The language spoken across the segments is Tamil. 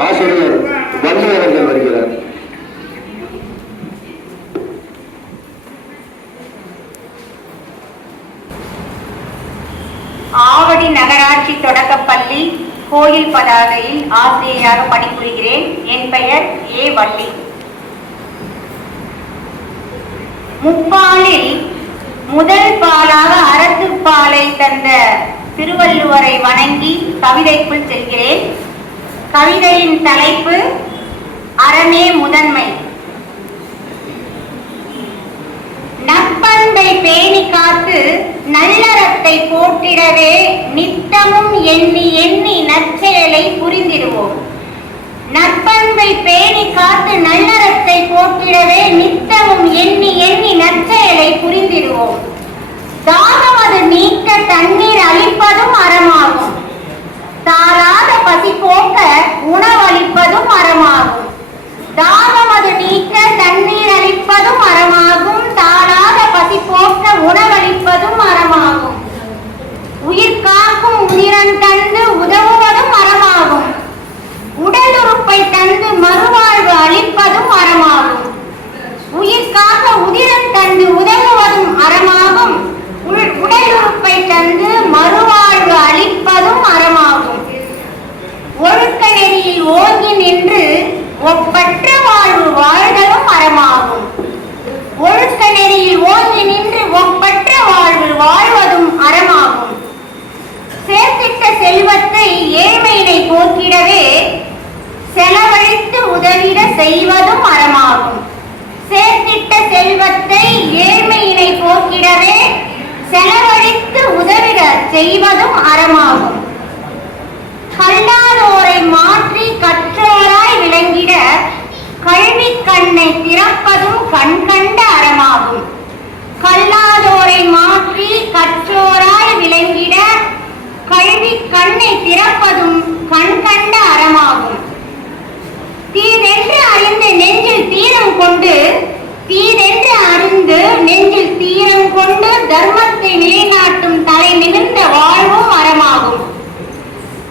ஆசிரியர் வள்ளி அவர்கள் வருகிறார். ஆவடி நகராட்சி தொடக்கப்பள்ளி கோயில் பதாகையில் ஆசிரியராக பணிபுரிகிறேன். என் பெயர் ஏ. வள்ளி. முப்பாலில் முதல் பாலாக அறத்துப்பாலை தந்த திருவள்ளுவரை வணங்கி கவிதைக்குள் செல்கிறேன். கவிதையின் தலைப்பு அறமே முதன்மை. நற்பண்பை பேணி காத்து நல்லறத்தை போற்றிடவே நித்தமும் எண்ணி எண்ணி நற்செயலை புரிந்திடுவோம். நற்பண்பை பேணி காத்து நல்லறத்தை போற்றிடவே நித்தமும் எண்ணி எண்ணி நற்செயலை புரிந்திடுவோம் தாகம் அது நீக்க தண்ணீர் அளிப்பதும் அறமாகும் தாராத பசி போக்க உணவளிப்பதும் அறமாகும் தாகம் அது நீக்க தண்ணீர் அளிப்பதும் அறமாகும் தாராத பசி போக்க உணவளிப்பதும் அறமாகும் உயிர் காக்கும் உயிரன் தந்து உதவுவதும் அறமாகும் உடல் உறுப்பை தந்து மறுவாழ்வு அளிப்பதும் அறமாகும் உயிர் காக்க உதிரம் தந்து உதவுவதும் அறமாகும் உள்- உடல் உறுப்பை தந்து மறுவாழ்வு அளிப்பதும் அறமாகும் ஒழுக்க நெறியில் ஓங்கி நின்று ஒப்பற்ற வாழ்வு வாழ்தலும் அறமாகும் ஒழுக்க நெறியில் ஓங்கி நின்று ஒப்பற்ற வாழ்வு வாழ்வதும் அறமாகும் சேர்த்திட்ட செல்வத்தை ஏழ்மையினை போக்கிடவே செலவழித்து உதவிட செய்வதும் அறமாகும். சேர்த்திட்ட செல்வத்தை ஏழ்மையினை போக்கிடவே செலவழித்து உதவிட செய்வதும் அறமாகும். கல்லாதோரை மாற்றி கற்றோராய் விளங்கிட கல்வி கண்ணை திறப்பதும் கண்கண்ட கண்ட அறமாகும் கல்லாதோரை மாற்றி கற்றோராய் விளங்கிட கல்வி கண்ணை திறப்பதும் கண் கண்ட அறமாகும் தீதென்று அறிந்து நெஞ்சில் தீரம் கொண்டு தீதென்று அறிந்து நெஞ்சில் தீரம் கொண்டு தர்மத்தை நிலைநாட்டும் தலை மிகுந்த வாழ்வும் அறமாகும்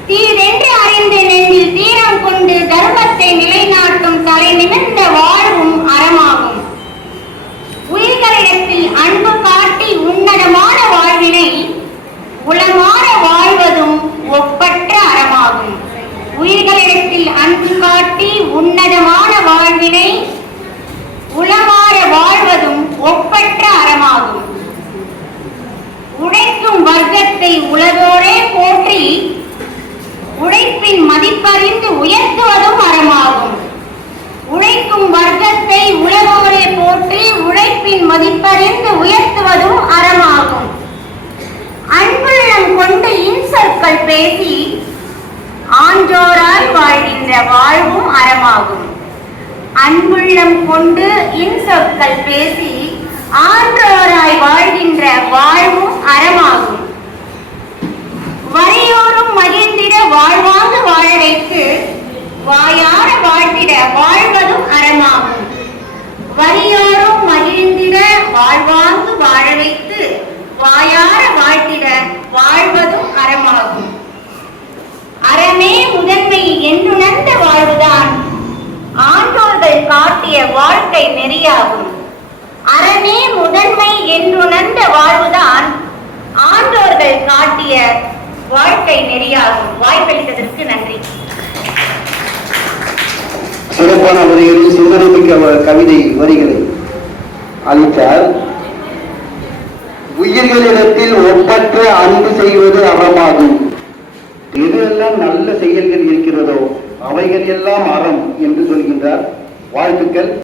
தீதென்று அறிந்து நெஞ்சில் தீரம் கொண்டு தர்மத்தை நிலைநாட்டும் தலை நிமிர்ந்த வாழ்வும் அறமாகும் உயிர்களிடத்தில் அன்பு காட்டி உன்னதமான வாழ்வினை உளமாற வாழ்வதும் ஒப்பற்ற அறமாகும் உயிர்களிடத்தில் அன்பு காட்டி உன்னதமான வாழ்வினை உளமாற வாழ்வதும் ஒப்பற்ற அறமாகும். உழைக்கும் வர்க்கத்தை உலகோரே போற்றி உழைப்பின் மதிப்பறிந்து உயர்த்துவதும் அறமாகும். உழைக்கும் வர்க்கத்தை உலகோரே போற்றி உழைப்பின் மதிப்பறிந்து உயர்த்துவதும் அறமாகும். அன்புள்ளம் கொண்டு இன்சொற்கள் பேசி ஆன்றோராய் என்ற வாழ்வும் அறமாகும். அன்புள்ளம் கொண்டு இன்சொற்கள் பேசி ஆன்றோராய் வாழ்கின்ற வாழ்வும் அறமாகும். வரையோரும் மகிழ்ந்திட வாழ்வாங்க வாழ வைத்து வாயார வாழ்த்திட வாழ்வதும் அறமாகும். வரியோரும் மகிழ்ந்திட வாழ்வாங்கு வாழ வைத்து வாயார வாழ்த்திட வாழ்வதும் அறமாகும் அறமே முதன்மை என்றுணர்ந்த வாழ்வுதான் ஆண்டோர்கள் வாழ்க்கை நெறியாகும். அறமே முதன்மை என்றுணர்ந்த வாழ்வுதான். ஆண்டோர்கள் காட்டிய வாழ்க்கை நெறியாகும். வாய்ப்பளித்ததற்கு நன்றி. சிறப்பான முறையில் சிந்தனைமிக்க கவிதை வரிகளை அளித்தார். உயிர்களிடத்தில் ஒப்பற்ற அன்பு செய்வது அறமாகும். எதுவெல்லாம் நல்ல செயல்கள் இருக்கிறதோ அவைகள் எல்லாம் அறம் என்று சொல்கின்றார். வாழ்த்துக்கள்.